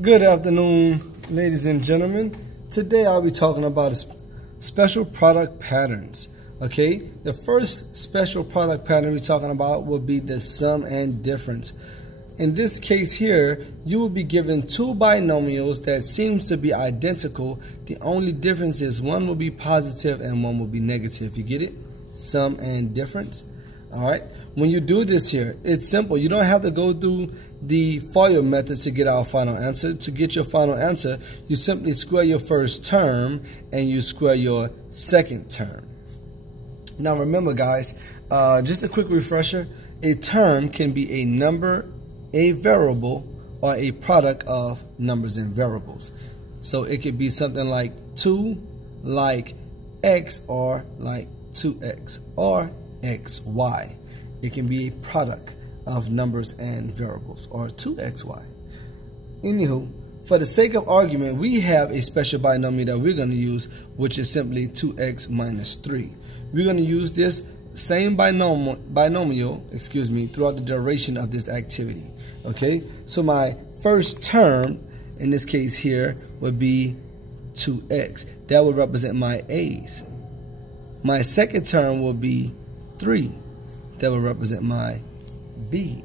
Good afternoon, ladies and gentlemen. Today I'll be talking about special product patterns. Okay, the first special product pattern we're talking about will be the sum and difference. In this case here, you will be given two binomials that seems to be identical. The only difference is one will be positive and one will be negative. You get it? Sum and difference. Alright, when you do this here, it's simple. You don't have to go through the FOIL method to get our final answer. To get your final answer, you simply square your first term and you square your second term. Now remember guys, just a quick refresher, a term can be a number, a variable, or a product of numbers and variables. So it could be something like 2, like x, or like 2x, or xy. It can be a product of numbers and variables, or 2xy. Anywho, for the sake of argument, we have a special binomial that we're going to use, which is simply 2x minus 3. We're going to use this same binomial throughout the duration of this activity. Okay, so my first term in this case here would be 2x. That would represent my a's. My second term will be 3. That will represent my b.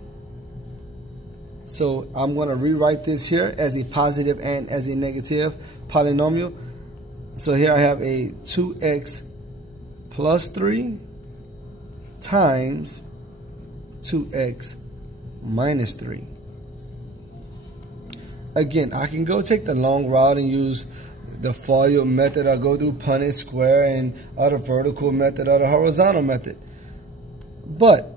So I'm going to rewrite this here as a positive and as a negative polynomial. So here I have a 2x plus 3 times 2x minus 3. Again, I can go take the long route and use the FOIL method, or go through Punnett square and or the vertical method or the horizontal method. But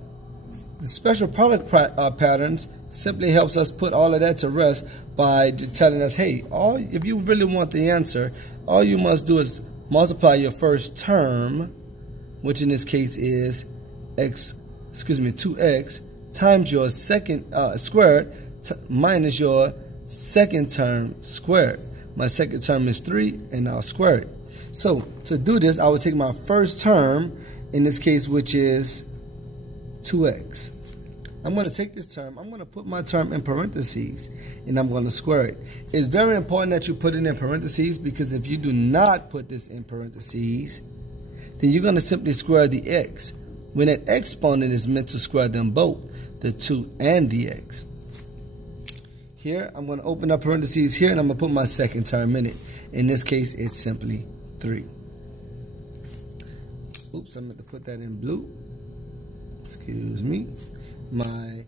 the special product patterns simply helps us put all of that to rest by telling us, hey, if you really want the answer, all you must do is multiply your first term, which in this case is 2x, times your second squared minus your second term squared. My second term is 3, and I'll square it. So to do this, I would take my first term, in this case, which is 2x. I'm going to take this term, I'm going to put my term in parentheses, and I'm going to square it. It's very important that you put it in parentheses, because if you do not put this in parentheses, then you're going to simply square the x, when that exponent is meant to square them both, the 2 and the x. Here, I'm going to open up parentheses here, and I'm going to put my second term in it. In this case, it's simply 3. Oops, I'm going to put that in blue. Excuse me. My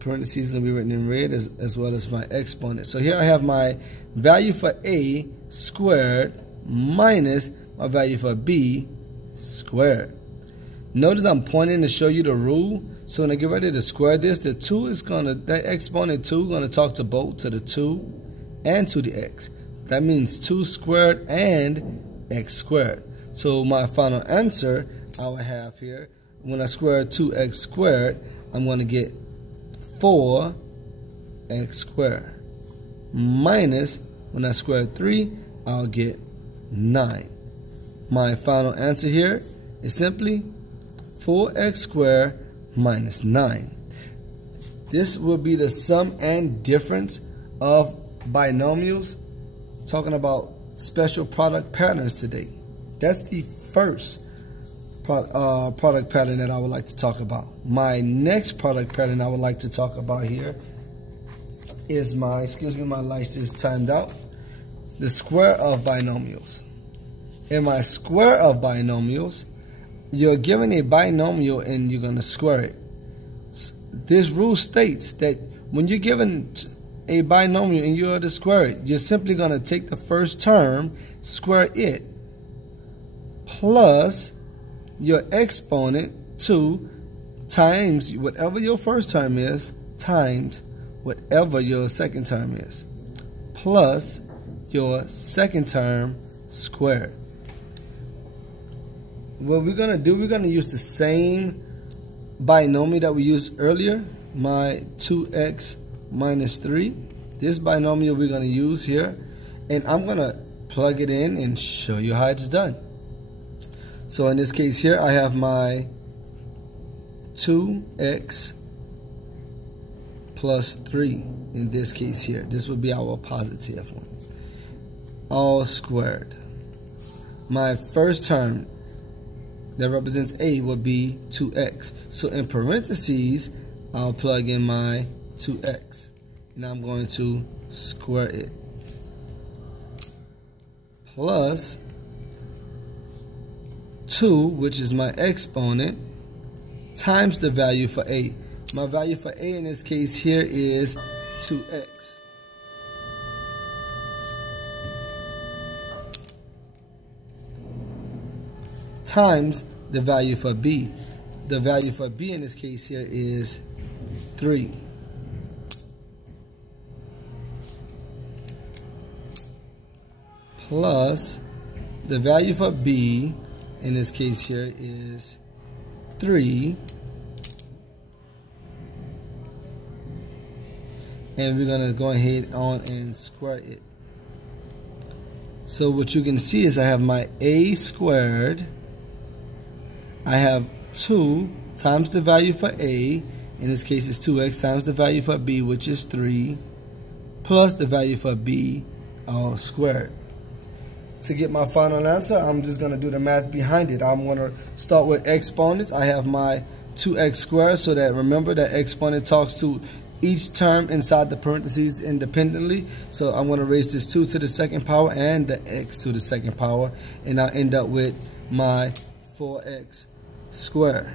parentheses will be written in red as well as my exponent. So here I have my value for a squared minus my value for b squared. Notice I'm pointing to show you the rule. So when I get ready to square this, the 2 is going to, that exponent 2 is going to talk to both, to the 2 and to the x. That means 2 squared and x squared. So my final answer I will have here, when I square 2x squared, I'm going to get 4x squared. Minus, when I square 3, I'll get 9. My final answer here is simply 4x squared minus 9. This will be the sum and difference of binomials, talking about special product patterns today. That's the first product pattern that I would like to talk about. My next product pattern I would like to talk about here is my light just timed out, the square of binomials. In my square of binomials, you're given a binomial and you're going to square it. This rule states that when you're given a binomial and you're to square it, you're simply going to take the first term, square it, plus your exponent 2 times whatever your first term is times whatever your second term is, plus your second term squared. What we're going to do, we're going to use the same binomial that we used earlier, my 2x minus 3. This binomial we're going to use here, and I'm going to plug it in and show you how it's done. So in this case here, I have my 2x plus 3 in this case here. This would be our positive one. All squared. My first term that represents a would be 2x. So in parentheses, I'll plug in my 2x. And I'm going to square it. Plus 2, which is my exponent, times the value for a. My value for a in this case here is 2x. Times the value for b. The value for b in this case here is 3. Plus the value for b in this case here is 3. And we're going to go ahead on and square it. So what you can see is I have my a squared. I have 2 times the value for a. In this case it's 2x times the value for b, which is 3. Plus the value for b all squared. To get my final answer, I'm just going to do the math behind it. I'm going to start with exponents. I have my 2x squared, so that remember that exponent talks to each term inside the parentheses independently. So I'm going to raise this 2 to the second power and the x to the second power, and I'll end up with my 4x squared.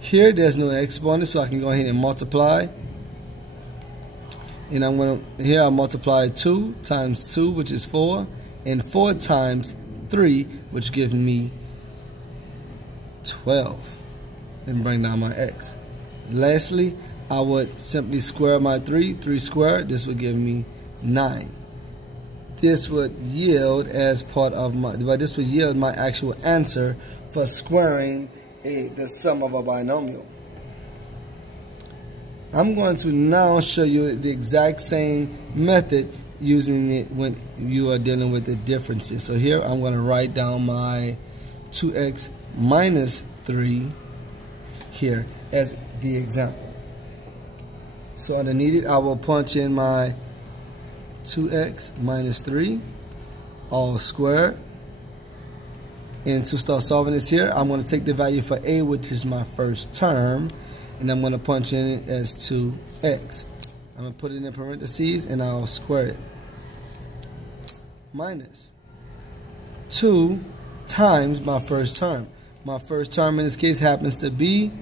Here there's no exponent, so I can go ahead and multiply. And I'm going to, here I multiply 2 times 2, which is 4, and 4 times 3, which gives me 12, and bring down my x. Lastly, I would simply square my 3 squared. This would give me 9. This would yield as part of my, but this would yield my actual answer for squaring the sum of a binomial. I'm going to now show you the exact same method using it when you are dealing with the differences. So here I'm going to write down my 2x minus 3 here as the example. So underneath it I will punch in my 2x minus 3 all squared. And to start solving this here, I'm going to take the value for a, which is my first term, and I'm going to punch in it as 2x. I'm going to put it in parentheses and I'll square it. Minus 2 times my first term. My first term in this case happens to be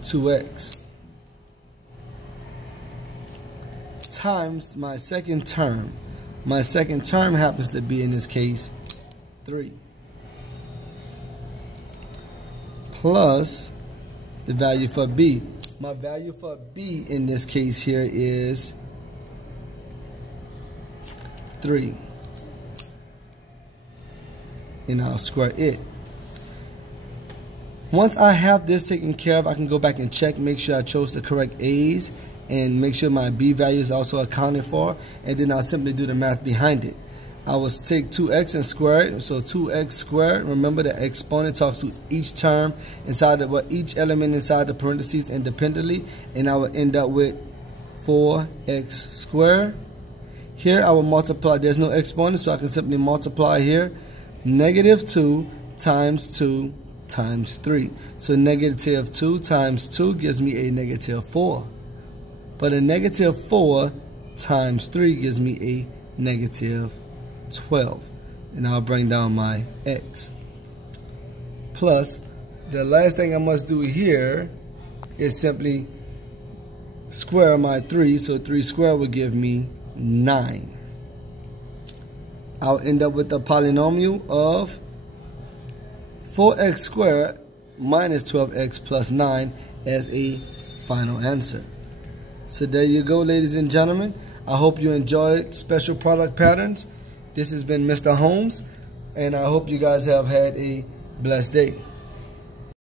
2x. Times my second term. My second term happens to be, in this case, 3. Plus the value for b. My value for b in this case here is 3. And I'll square it. Once I have this taken care of, I can go back and check, make sure I chose the correct a's, and make sure my b value is also accounted for, and then I'll simply do the math behind it. I will take 2x and square it, so 2x squared. Remember the exponent talks to each term inside the, each element inside the parentheses independently, and I will end up with 4x squared. Here I will multiply, there's no exponent, so I can simply multiply here. Negative 2 times 2 times 3. So negative 2 times 2 gives me a negative 4. But a negative 4 times 3 gives me a negative 12. And I'll bring down my x. Plus, the last thing I must do here is simply square my 3. So 3 squared will give me 9. I'll end up with a polynomial of 4x squared minus 12x plus 9 as a final answer. So there you go, ladies and gentlemen. I hope you enjoyed special product patterns. This has been Mr. Holmes, and I hope you guys have had a blessed day.